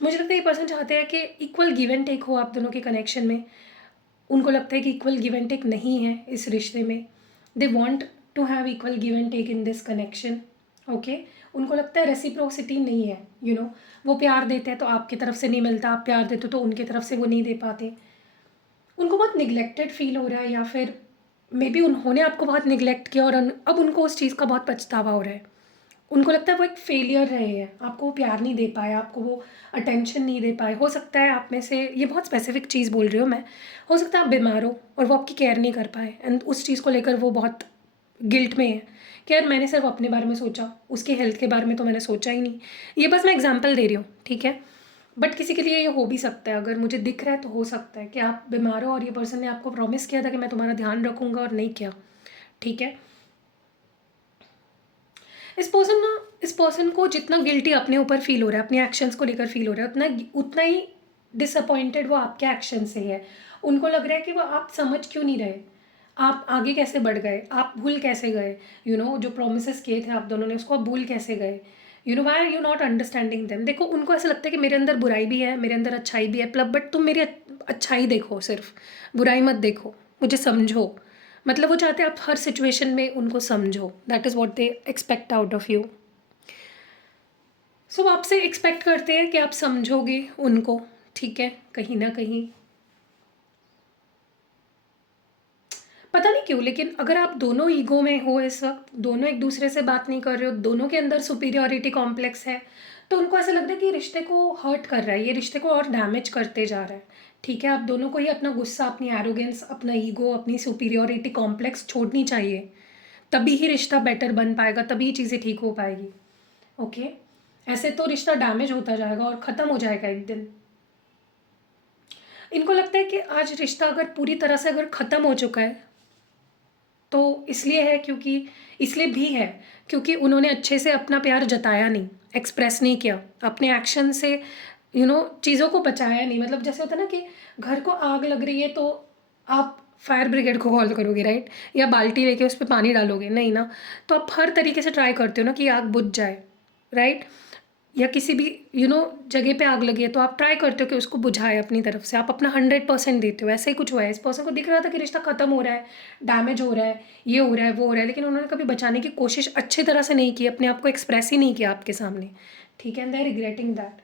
मुझे लगता है ये पर्सन चाहते हैं कि इक्वल गिव एंड टेक हो आप दोनों के कनेक्शन में। उनको लगता है कि इक्वल गिव एंड टेक नहीं है इस रिश्ते में। They want to have equal give and take in this connection. Okay, उनको लगता है रेसिप्रोसिटी नहीं है। वो प्यार देते हैं तो आपकी तरफ से नहीं मिलता, आप प्यार देते हो तो उनकी तरफ से वो नहीं दे पाते। उनको बहुत निगलेक्टेड फील हो रहा है, या फिर मे बी उन्होंने आपको बहुत निगलेक्ट किया और अब उनको उस चीज़ का बहुत पछतावा हो रहा है। उनको लगता है वो एक फेलियर रहे हैं, आपको वो प्यार नहीं दे पाए, आपको वो अटेंशन नहीं दे पाए। हो सकता है आप में से, ये बहुत स्पेसिफिक चीज़ बोल रही हूँ मैं, हो सकता है आप बीमार हो और वो आपकी केयर नहीं कर पाए, एंड उस चीज़ को लेकर वो बहुत गिल्ट में है कि यार मैंने सिर्फ अपने बारे में सोचा, उसके हेल्थ के बारे में तो मैंने सोचा ही नहीं। ये बस मैं एग्जाम्पल दे रही हूँ, ठीक है? बट किसी के लिए ये हो भी सकता है, अगर मुझे दिख रहा है तो हो सकता है कि आप बीमार हो और ये पर्सन ने आपको प्रॉमिस किया था कि मैं तुम्हारा ध्यान रखूंगा और नहीं किया। ठीक है, इस पर्सन को जितना गिल्टी अपने ऊपर फील हो रहा है, अपने एक्शंस को लेकर फील हो रहा है, उतना उतना ही डिसअपॉइंटेड वो आपके एक्शन से है। उनको लग रहा है कि वो आप समझ क्यों नहीं रहे, आप आगे कैसे बढ़ गए, आप भूल कैसे गए, जो प्रोमिस किए थे आप दोनों ने उसको आप भूल कैसे गए। Why are you not understanding them. देखो, उनको ऐसा लगता है कि मेरे अंदर बुराई भी है, मेरे अंदर अच्छाई भी है, बट तुम मेरी अच्छाई देखो, सिर्फ बुराई मत देखो, मुझे समझो। मतलब वो चाहते हैं आप हर सिचुएशन में उनको समझो। That is what they expect out of you. So आपसे एक्सपेक्ट करते हैं कि आप समझोगे उनको। ठीक है, कहीं ना कहीं पता नहीं क्यों, लेकिन अगर आप दोनों ईगो में हो इस वक्त, दोनों एक दूसरे से बात नहीं कर रहे हो, दोनों के अंदर सुपीरियोरिटी कॉम्प्लेक्स है, तो उनको ऐसा लग रहा है कि ये रिश्ते को हर्ट कर रहा है, ये रिश्ते को और डैमेज करते जा रहा है। ठीक है, आप दोनों को ही अपना गुस्सा, अपनी एरोगेंस, अपना ईगो, अपनी सुपीरियोरिटी कॉम्प्लेक्स छोड़नी चाहिए। तभी ही रिश्ता बेटर बन पाएगा, तभी चीज़ें ठीक हो पाएगी। ओके, ऐसे तो रिश्ता डैमेज होता जाएगा और ख़त्म हो जाएगा एक दिन। इनको लगता है कि आज रिश्ता अगर पूरी तरह से अगर ख़त्म हो चुका है तो इसलिए है, क्योंकि इसलिए भी है क्योंकि उन्होंने अच्छे से अपना प्यार जताया नहीं, एक्सप्रेस नहीं किया अपने एक्शन से, चीज़ों को बचाया नहीं। मतलब जैसे होता है ना कि घर को आग लग रही है तो आप फायर ब्रिगेड को कॉल करोगे, राइट? या बाल्टी लेके उस पर पानी डालोगे नहीं ना। तो आप हर तरीके से ट्राई करते हो ना कि आग बुझ जाए, राइट? या किसी भी जगह पे आग लगी है तो आप ट्राई करते हो कि उसको बुझाए, अपनी तरफ से आप अपना 100% देते हो। ऐसे ही कुछ हुआ है, इस पर्सन को दिख रहा था कि रिश्ता ख़त्म हो रहा है, डैमेज हो रहा है, ये हो रहा है, वो हो रहा है, लेकिन उन्होंने कभी बचाने की कोशिश अच्छी तरह से नहीं की, अपने आप को एक्सप्रेस ही नहीं किया आपके सामने। ठीक है, and they are regretting that.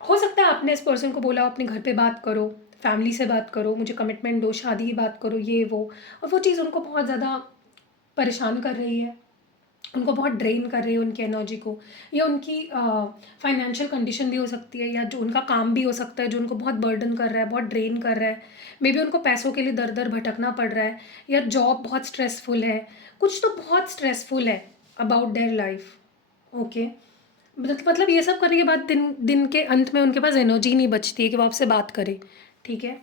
हो सकता है आपने इस पर्सन को बोला अपने घर पे बात करो, फैमिली से बात करो, मुझे कमिटमेंट दो, शादी की बात करो, ये वो, और वो चीज़ उनको बहुत ज़्यादा परेशान कर रही है, उनको बहुत ड्रेन कर रही है उनकी एनर्जी को। या उनकी फाइनेंशियल कंडीशन भी हो सकती है, या जो उनका काम भी हो सकता है जो उनको बहुत बर्डन कर रहा है, बहुत ड्रेन कर रहा है। मे बी उनको पैसों के लिए दर दर भटकना पड़ रहा है, या जॉब बहुत स्ट्रेसफुल है, कुछ तो बहुत स्ट्रेसफुल है अबाउट देयर लाइफ। ओके, मतलब ये सब करने के बाद दिन दिन के अंत में उनके पास एनर्जी नहीं बचती है कि वो आपसे बात करें। ठीक है,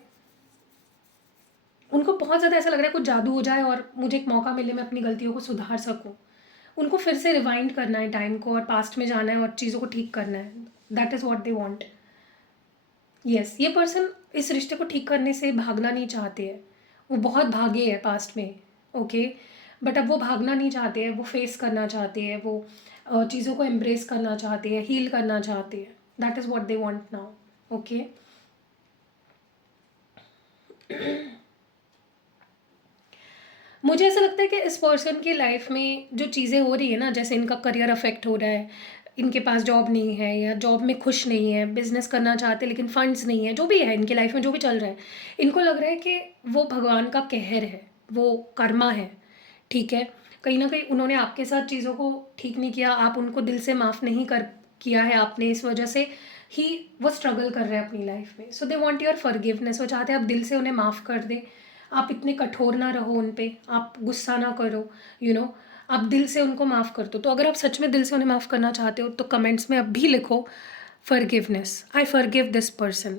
उनको बहुत ज़्यादा ऐसा लग रहा है कुछ जादू हो जाए और मुझे एक मौका मिले, मैं अपनी गलतियों को सुधार सकूँ। उनको फिर से रिवाइंड करना है टाइम को और पास्ट में जाना है और चीज़ों को ठीक करना है। That is what they want. Yes, ये पर्सन इस रिश्ते को ठीक करने से भागना नहीं चाहते हैं। वो बहुत भागे हैं पास्ट में, ओके, बट अब वो भागना नहीं चाहते हैं, वो फेस करना चाहते हैं, वो चीज़ों को एम्ब्रेस करना चाहते हैं, हील करना चाहते हैं। That is what they want now, okay. मुझे ऐसा लगता है कि इस पर्सन की लाइफ में जो चीज़ें हो रही है ना, जैसे इनका करियर अफेक्ट हो रहा है, इनके पास जॉब नहीं है या जॉब में खुश नहीं है, बिजनेस करना चाहते हैं लेकिन फंड्स नहीं है, जो भी है इनकी लाइफ में जो भी चल रहा है, इनको लग रहा है कि वो भगवान का कहर है, वो कर्मा है, ठीक है। कहीं ना कहीं उन्होंने आपके साथ चीज़ों को ठीक नहीं किया, आप उनको दिल से माफ़ नहीं कर किया है आपने, इस वजह से ही वो स्ट्रगल कर रहे हैं अपनी लाइफ में। सो दे वॉन्ट योर फॉरगिवनेस, वो चाहते हैं आप दिल से उन्हें माफ़ कर दें, आप इतने कठोर ना रहो उन पे, आप गुस्सा ना करो, यू नो, आप दिल से उनको माफ़ कर दो। तो अगर आप सच में दिल से उन्हें माफ़ करना चाहते हो तो कमेंट्स में अब भी लिखो forgiveness, I forgive this person,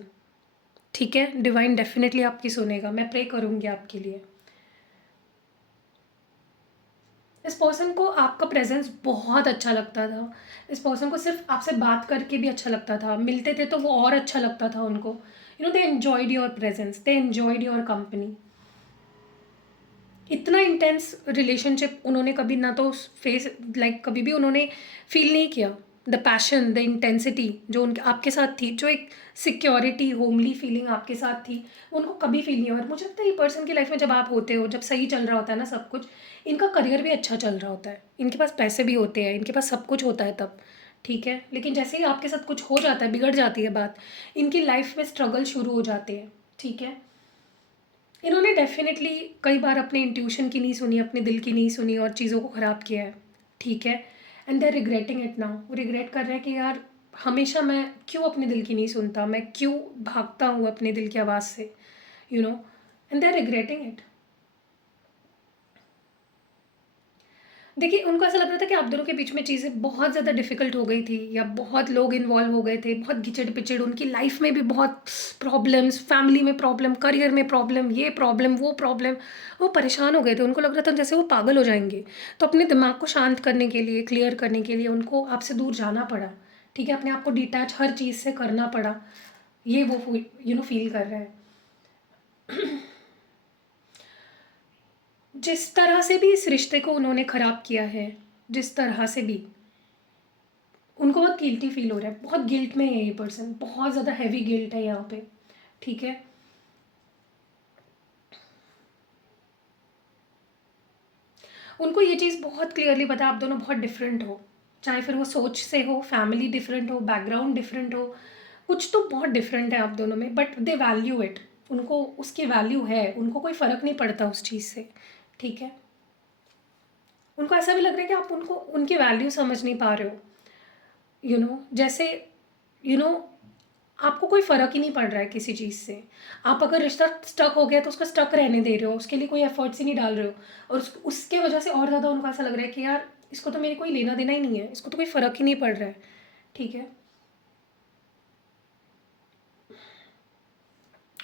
ठीक है। डिवाइन डेफिनेटली आपकी सुनेगा, मैं प्रे करूँगी आपके लिए। इस पर्सन को आपका प्रेजेंस बहुत अच्छा लगता था, इस पर्सन को सिर्फ आपसे बात करके भी अच्छा लगता था, मिलते थे तो वो और अच्छा लगता था उनको, you know, they enjoyed your presence, they enjoyed your company. इतना इंटेंस रिलेशनशिप उन्होंने कभी ना तो फेस लाइक कभी भी उन्होंने फील नहीं किया। द पैशन, द इंटेंसिटी जो उनके आपके साथ थी, जो एक सिक्योरिटी होमली फीलिंग आपके साथ थी, उनको कभी फील नहीं हुआ। और मुझे लगता है ये पर्सन की लाइफ में जब आप होते हो, जब सही चल रहा होता है ना सब कुछ, इनका करियर भी अच्छा चल रहा होता है, इनके पास पैसे भी होते हैं, इनके पास सब कुछ होता है तब, ठीक है। लेकिन जैसे ही आपके साथ कुछ हो जाता है, बिगड़ जाती है बात, इनकी लाइफ में स्ट्रगल शुरू हो जाते हैं, ठीक है। इन्होंने डेफ़िनेटली कई बार अपने इंट्यूशन की नहीं सुनी, अपने दिल की नहीं सुनी और चीज़ों को ख़राब किया है, ठीक है। And they are regretting it now, वो रिग्रेट कर रहे हैं कि यार हमेशा मैं क्यों अपने दिल की नहीं सुनता, मैं क्यों भागता हूँ अपने दिल की आवाज़ से, you know, and they are regretting it. देखिए, उनको ऐसा लग रहा था कि आप दोनों के बीच में चीज़ें बहुत ज़्यादा डिफ़िकल्ट हो गई थी या बहुत लोग इन्वॉल्व हो गए थे, बहुत घिचड़-पिचड़, उनकी लाइफ़ में भी बहुत प्रॉब्लम्स, फैमिली में प्रॉब्लम, करियर में प्रॉब्लम, ये प्रॉब्लम, वो प्रॉब्लम। वो परेशान हो गए थे, उनको लग रहा था जैसे वो पागल हो जाएँगे। तो अपने दिमाग को शांत करने के लिए, क्लियर करने के लिए उनको आपसे दूर जाना पड़ा, ठीक है? अपने आप को डिटैच हर चीज़ से करना पड़ा। ये वो फ़ील कर रहे हैं। जिस तरह से भी इस रिश्ते को उन्होंने ख़राब किया है, जिस तरह से भी, उनको बहुत गिल्टी फ़ील हो रहा है, बहुत गिल्ट में है ये पर्सन, बहुत ज़्यादा हेवी गिल्ट है यहाँ पे, ठीक है? उनको ये चीज़ बहुत क्लियरली पता है आप दोनों बहुत डिफरेंट हो, चाहे फिर वो सोच से हो, फैमिली डिफरेंट हो, बैकग्राउंड डिफरेंट हो, कुछ तो बहुत डिफरेंट है आप दोनों में, बट दे वैल्यू इट, उनको उसकी वैल्यू है, उनको कोई फ़र्क नहीं पड़ता उस चीज़ से, ठीक है? उनको ऐसा भी लग रहा है कि आप उनको उनकी वैल्यू समझ नहीं पा रहे हो, जैसे यू you नो आपको कोई फ़र्क ही नहीं पड़ रहा है किसी चीज़ से। आप अगर रिश्ता स्टक हो गया तो उसको स्टक रहने दे रहे हो, उसके लिए कोई एफ़र्ट्स ही नहीं डाल रहे हो और उसके वजह से और ज़्यादा उनको ऐसा लग रहा है कि यार इसको तो मेरे कोई लेना-देना ही नहीं है, इसको तो कोई फ़र्क ही नहीं पड़ रहा है, ठीक है?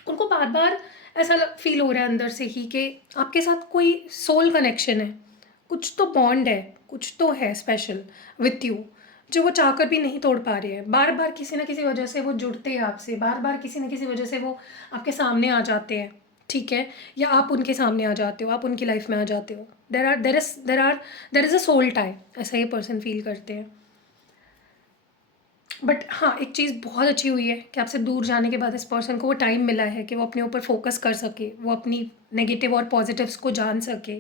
उनको बार-बार ऐसा फ़ील हो रहा है अंदर से ही कि आपके साथ कोई सोल कनेक्शन है, कुछ तो बॉन्ड है, कुछ तो है स्पेशल विथ यू, जो वो चाहकर भी नहीं तोड़ पा रहे हैं। बार-बार किसी न किसी वजह से वो जुड़ते हैं आपसे, बार-बार किसी न किसी वजह से वो आपके सामने आ जाते हैं, ठीक है? या आप उनके सामने आ जाते हो, आप उनकी लाइफ़ में आ जाते हो। There is a soul tie, ऐसा ये पर्सन फ़ील करते हैं। बट हाँ, एक चीज़ बहुत अच्छी हुई है कि आपसे दूर जाने के बाद इस पर्सन को वो टाइम मिला है कि वो अपने ऊपर फ़ोकस कर सके, वो अपनी नेगेटिव और पॉज़िटिव्स को जान सके,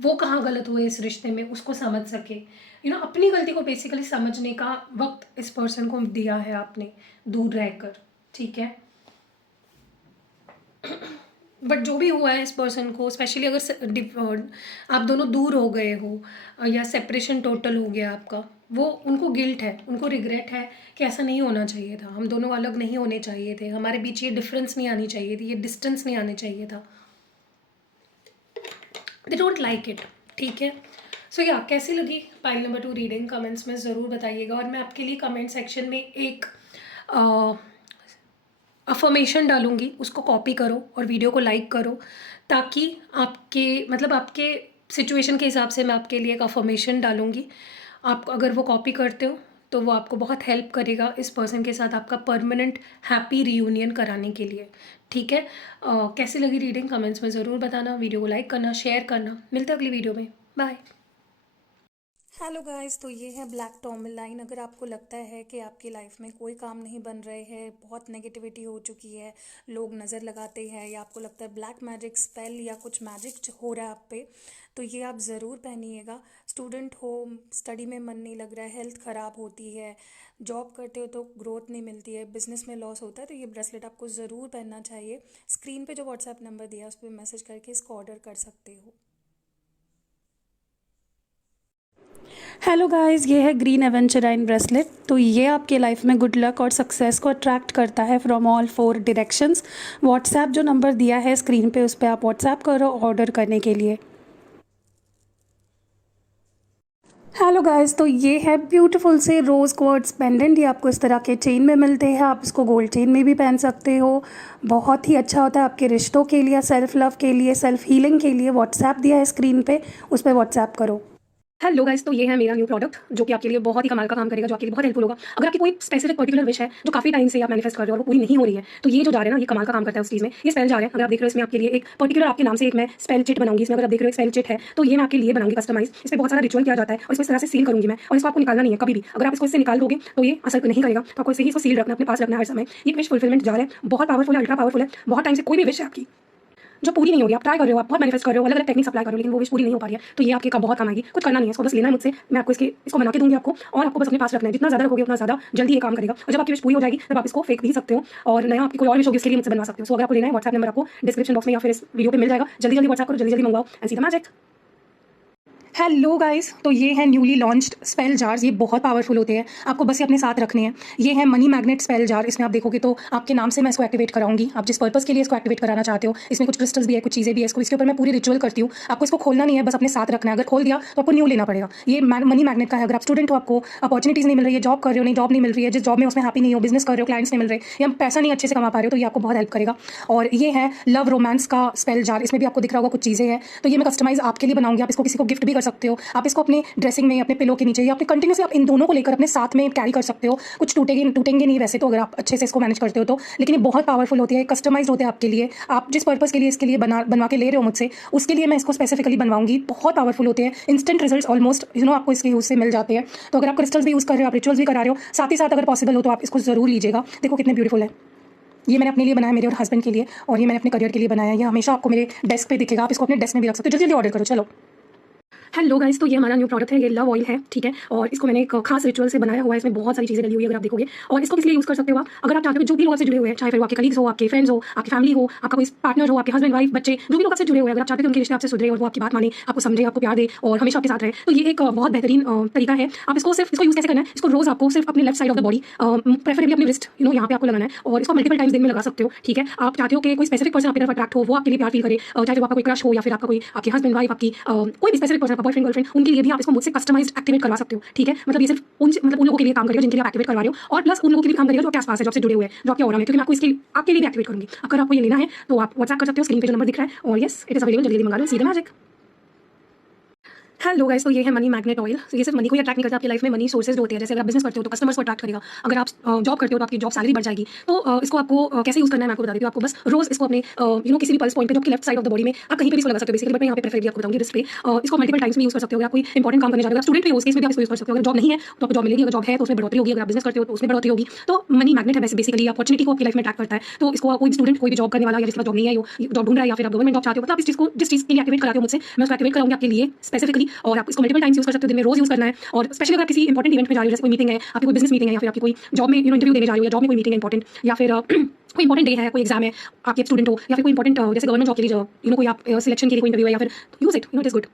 वो कहाँ गलत हुए इस रिश्ते में उसको समझ सके। अपनी गलती को बेसिकली समझने का वक़्त इस पर्सन को दिया है आपने, दूर रहकर, ठीक है? बट जो भी हुआ है इस पर्सन को स्पेशली अगर आप दोनों दूर हो गए हो या सेपरेशन टोटल हो गया आपका, वो उनको गिल्ट है, उनको रिग्रेट है कि ऐसा नहीं होना चाहिए था, हम दोनों अलग नहीं होने चाहिए थे, हमारे बीच ये डिफरेंस नहीं आनी चाहिए थी, ये डिस्टेंस नहीं आने चाहिए था। दे डोंट लाइक इट, ठीक है। सो या कैसी लगी पाइल नंबर 2 रीडिंग, कमेंट्स में ज़रूर बताइएगा और मैं आपके लिए कमेंट सेक्शन में एक अफ़र्मेशन डालूँगी, उसको कॉपी करो और वीडियो को लाइक करो, ताकि आपके मतलब आपके सिचुएशन के हिसाब से मैं आपके लिए एक अफ़र्मेशन डालूँगी। आप अगर वो कॉपी करते हो, तो वो आपको बहुत हेल्प करेगा इस पर्सन के साथ आपका परमानेंट हैप्पी रियूनियन कराने के लिए, ठीक है? कैसी लगी रीडिंग कमेंट्स में ज़रूर बताना, वीडियो को लाइक करना, शेयर करना। मिलते हैं अगली वीडियो में, बाय। हेलो गाइस, तो ये है ब्लैक टॉर्मलाइन। अगर आपको लगता है कि आपकी लाइफ में कोई काम नहीं बन रहे हैं, बहुत नेगेटिविटी हो चुकी है, लोग नज़र लगाते हैं, या आपको लगता है ब्लैक मैजिक स्पेल या कुछ मैजिक हो रहा है आप पे, तो ये आप ज़रूर पहनिएगा। स्टूडेंट हो, स्टडी में मन नहीं लग रहा है, हेल्थ ख़राब होती है, जॉब करते हो तो ग्रोथ नहीं मिलती है, बिजनेस में लॉस होता है, तो ये ब्रेसलेट आपको ज़रूर पहनना चाहिए। स्क्रीन पे जो व्हाट्सएप नंबर दिया है उस पर मैसेज करके इसको ऑर्डर कर सकते हो। हेलो गाइस, ये है ग्रीन एवेंचराइन ब्रेसलेट। तो ये आपके लाइफ में गुड लक और सक्सेस को अट्रैक्ट करता है फ्रॉम ऑल 4 डायरेक्शंस। व्हाट्सएप जो नंबर दिया है स्क्रीन पे, उस पर आप व्हाट्सएप करो ऑर्डर करने के लिए। हेलो गाइस, तो ये है ब्यूटीफुल से रोज़ क्वार्ट्ज पेंडेंट। ये आपको इस तरह के चेन में मिलते हैं, आप इसको गोल्ड चेन में भी पहन सकते हो। बहुत ही अच्छा होता है आपके रिश्तों के लिए, सेल्फ लव के लिए, सेल्फ हीलिंग के लिए। व्हाट्सएप दिया है स्क्रीन पे, उस पर व्हाट्सएप करो। हेलो गाइस, तो ये है मेरा न्यू प्रोडक्ट जो कि आपके लिए बहुत ही कमाल का काम करेगा, जो आपके लिए बहुत हेल्पफुल होगा। अगर आपकी कोई स्पेसिफिक पर्टिकुलर विश है जो काफी टाइम से आप मैनिफेस्ट कर रहे हो और वो पूरी नहीं हो रही है, तो ये जो जा रहा है ना, ये कमाल का काम करता है उस चीज में। ये स्पेल जा रहा है, अगर आप देख रहे हो इसमें आपके लिए एक पर्टिकुलर आपके नाम से एक मैं स्पेल चिट बनाऊंगी। इसमें अगर आप देख रहे हो स्पेल चिट है, तो ये मैं आपके लिए बनाऊंगी कस्टमाइज। इसमें बहुत सारा रिचुअल किया जाता है और इसको इस तरह से सील करूंगी मैं, और इसको आपको निकालना नहीं है कभी भी। अगर आप इसको इससे निकाल दोगे तो ये असर नहीं करेगा, तो आपको इसे ही इसको सील रखना, अपने पास रखना हर समय। ये विश फुलफिलमेंट जा रहा है, बहुत पावरफुल है, अल्ट्रा पावरफुल है। बहुत टाइम से कोई भी विश है आपकी जो पूरी नहीं हो रही, आप ट्राई कर रहे हो, आप बहुत मैनिफेस्ट कर रहे हो, अलग अलग टेक्निक्स अप्लाई कर रहे हो, लेकिन वो विश पूरी नहीं हो पा रही है, तो ये आपके का बहुत काम आएगी। कुछ करना नहीं है, इसको बस लेना है मुझसे, मैं आपको इसको बना के दूंगी आपको, और आपको बस अपने पास रखना है। जितना ज़्यादा रखोगे उतना ज़्यादा जल्दी ये काम करेगा, और जब आपकी विश पूरी हो जाएगी तब आप इसको फेंक भी सकते हो, और नया आपकी कोई और विश होगी उसके लिए मुझसे बनवा सकते हो। सो अगर आपको लेना है, व्हाट्सएप नंबर आपको डिस्क्रिप्शन बॉक्स में या फिर इस वीडियो पे मिल जाएगा। जल्दी जल्दी व्हाट्सएप करो, जल्दी जल्दी मंगवाओ and see the magic. Hello guys, तो ये है न्यूली लॉन्च्ड स्पेल जार्स। ये बहुत पावरफुल होते हैं, आपको बस ये अपने साथ रखने हैं। ये है मनी मैग्नेट स्पेल जार। इसमें आप देखोगे तो आपके नाम से मैं इसको एक्टिवेट कराऊंगी, आप जिस पर्पस के लिए इसको एक्टिवेट कराना चाहते हो। इसमें कुछ क्रिस्टल्स भी है, कुछ चीज़ें भी है, इसके ऊपर मैं पूरी रिचुअल करती हूँ। आपको इसको खोलना नहीं है, बस अपने साथ रखना है। अगर खोल दिया तो आपको न्यू लेना पड़ेगा। ये मनी मैग्नेट का है। अगर आप स्टूडेंट हो, आपको अपॉर्चुनिटीज़ नहीं मिल रही है, जॉब कर रहे हो, नहीं जॉब नहीं मिल रही है, जिस जॉब में उसमें हैप्पी नहीं हो, बिजनेस कर रहे हो, क्लाइंट्स नहीं मिल रहे, या पैसा नहीं अच्छे से कमा पा रहे हो, तो ये आपको बहुत हेल्प करेगा। और ये है लव रोमांस का स्पेल जार। इसमें भी आपको दिख रहा होगा कुछ चीज़ें हैं, तो ये मैं कस्टमाइज आपके लिए बनाऊंगी। आप इसको किसी को गिफ्ट भी कर सकते हो, आप इसको अपने ड्रेसिंग में, अपने पिलो के नीचे, या अपने कंटिन्यूसली आप इन दोनों को लेकर अपने साथ में कैरी कर सकते हो। कुछ टूटेंगे नहीं वैसे तो, अगर आप अच्छे से इसको मैनेज करते हो तो, लेकिन ये बहुत पावरफुल होती है, कस्टमाइज होते हैं आपके लिए। आप जिस पर्पस के लिए इसके लिए बनवा के ले रहे हो मुझसे, उसके लिए मैं इसको स्पेसिफिकली बनवाऊंगी। बहुत पावरफुल होते हैं, इंस्टेंट रिजल्ट्स ऑलमोस्ट आपको इसके यूज से मिल जाते हैं। तो अगर आप क्रिस्टल्स भी यूज़ कर रहे हो, आप रिचुअल्स भी करा रहे हो, साथ ही साथ अगर पॉसिबल हो तो आप इसको जरूर लीजिएगा। देखो कितने ब्यूटीफुल है। ये मैंने अपने लिए बनाया, मेरे और हस्बैंड के लिए, और ये मैंने अपने करियर के लिए बनाया। ये हमेशा आपको मेरे डेस्क पे दिखेगा, आप इसको अपने डेस्क में भी रख सकते हो। जल्दी जल्दी ऑर्डर करो, चलो। हेलो गाइस, तो ये हमारा न्यू प्रोडक्ट है, ये लव ऑयल है, ठीक है। और इसको मैंने एक खास रिचुअल से बनाया हुआ है। इसमें बहुत सारी चीज़ें डली हुई है, अगर आप देखोगे। और इसको इसलिए यूज़ कर सकते हो आप, अगर आप चाहते हो जो भी लोग आपसे जुड़े हुए हैं, चाहे फिर वो आपके कलीग्स हो, आपके फ्रेंड्स हो, आपकी फैमिली हो, आपका कोई पार्टनर हो, आपके हस्बैंड वाइफ बच्चे, जो भी लोग आपसे जुड़े हुए हैं, अगर आप चाहते हो उनके रिश्ते आपसे सुधरे और वो आपकी बात माने, आपको समझे, आपको प्यार दे और हमेशा आपके साथ रहे, तो ये एक बहुत बेहतरीन तरीका है। आप इसको यूज़ कैसे करना है, इसको रोज आपको सिर्फ अपने left side of the body, preferably अपने रिस्ट यहाँ पे आपको लगाना है, और इसको मल्टीपल टाइम्स दिन में लगा सकते हो, ठीक है। आप चाहते हो कि कोई स्पेसिफिक पर्सन आपकी तरफ अट्रैक्ट हो, वो आपके लिए प्यार फील करे, चाहे वो आपका कोई क्रश हो, या फिर आपका कोई आपके हस्बैंड वाइफ, आपकी कोई भी स्पेसिफिक पर्सन, बॉयफ्रेंड गर्लफ्रेंड, उनके लिए भी आप इसको मुझसे कस्टमाइज्ड एक्टिवेट करवा सकते हो, ठीक है। मतलब ये सिर्फ उन लोगों के लिए काम करेगा जिनके लिए आप एक्टिवेट करवा रहे हो, और प्लस उन लोगों के लिए काम करेगा जो आपके आसपास है, जो आपसे जुड़े हुए हैं, जो आपके ऑरा में, क्योंकि मैं आपको इसके आपके लिए भी एक्टिवेट करूंगी। अगर आपको ये लेना है तो आप व्हाट्सएप कर सकते हो, स्क्रीन पे जो नंबर दिख रहा है, और यस इट इज अवेलेबल, जल्दी मंगा लो, see the magic. Hello guys, तो ये है मनी मैग्नेट ऑयल। ये सिर्फ मनी को ही अट्रैक्ट नहीं करता, आपकी लाइफ में मनी सोर्सेज जो होते हैं, जैसे अगर आप बिजनेस करते हो तो कस्टमर्स को अट्रैक्ट करेगा, अगर आप जॉब करते हो तो आपकी जॉब सैलरी बढ़ जाएगी। तो इसको आपको कैसे यूज करना है मैं आपको बता देती हूँ। आपको बस रोज इसको अपने किसी भी पल्स पॉइंट पे, जो आपकी left side of the body में, आप कहीं पे भी इसको लगा सकते हो बेसिकली, बट मैं यहाँ पे प्रेफर आपको बताऊंगी रिस्ट पे। इसको मल्टीपल टाइम्स में यूज कर सकते हो। आप कोई इंपॉर्टेंट काम करने जाते हो, स्टूडेंट भी हो, उस केस में भी आप इसको यूज कर सकते हो। अगर जॉब नहीं है तो आपको जॉब मिलेगी, अगर जॉब है तो उसमें बढ़ोतरी होगी, अगर आप बिजनेस करते हो तो उसमें बढ़ोतरी होगी। तो मनी मैग्नेट है बेसिकली, अपॉर्चुनिटी को आपकी लाइफ में अट्रैक्ट करता है। तो इसको कोई स्टूडेंट, कोई भी जॉब करने वाला, या जिसका जॉब नहीं है, जॉब ढूंढ रहा है, या फिर आप गवर्नमेंट जॉब चाहते हो, मतलब आप जिस चीज के लिए एक्टिवेट कराते हो मुझसे, मैं उसको एक्टिवेट कराऊंगी आपके लिए स्पेसिफिकली। और आप इसको मल्टीपल टाइम्स यूज कर सकते हो, दिन में रोज यूज करना है। और स्पेशली अगर किसी इंपॉर्टेंट इवेंट में जा रहे हो, जैसे कोई मीटिंग है, आपकी कोई बिजनेस मीटिंग है, या फिर आपकी कोई जॉब में इंटरव्यू देने जा रहे हो, या जॉब में कोई मीटिंग है इंपॉर्टेंट, या फिर कोई इंपॉर्टेंट डे है, कोई एग्जाम है, आपके स्टूडेंट हो, या फिर कोई इंपॉर्टेंट जैसे गवर्नमेंट जॉब के लिए कोई आप सिलेक्शन के लिए कोई इंटरव्यू है, या फिर use it, it is good.